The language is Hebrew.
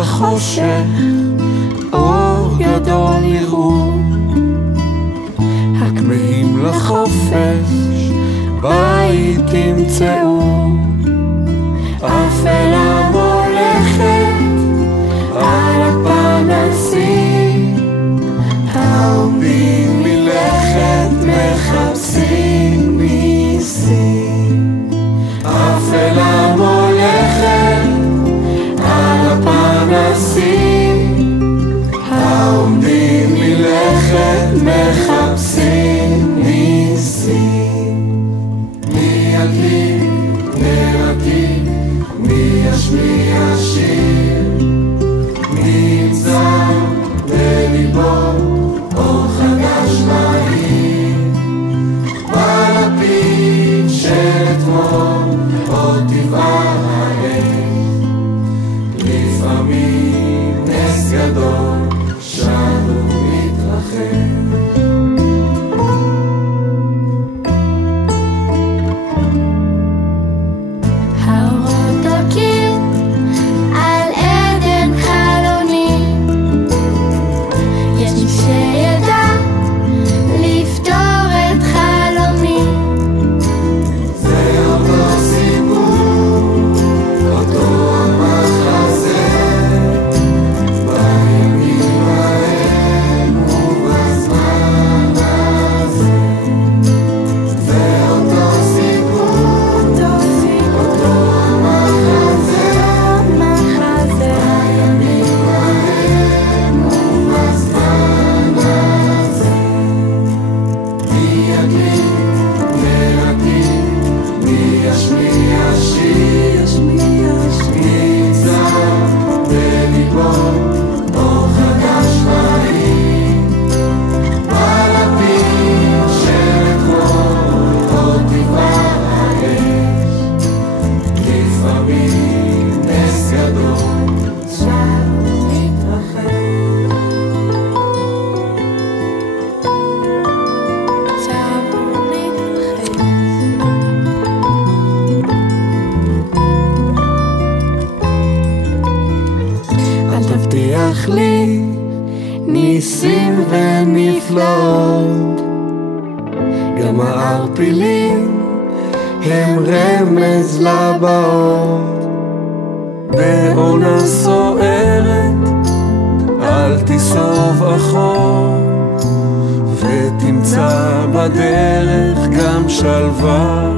בחושך אור גדול יראו, הכמהים לחופש בית תמצאו. אפלה מולכת על הפנסים, העומדים מלכת מחפשים ניסים. אפלה מולכת על הפנסים, העומדים מלכת מחפשים ניסים. מי ידליק נרטיב, מי ישמיע שיר, מי ימצא בליבו אור חדש מהיר. בלפיד של אתמול עוד תבער האש, לפעמים נס גדול שם הוא מתרחב. תבטיח לי ניסים ונפלאות, גם הערפילים הם רמז לבאות. בעונה סוערת אל תיסוב אחור, ותמצא בדרך גם שלווה.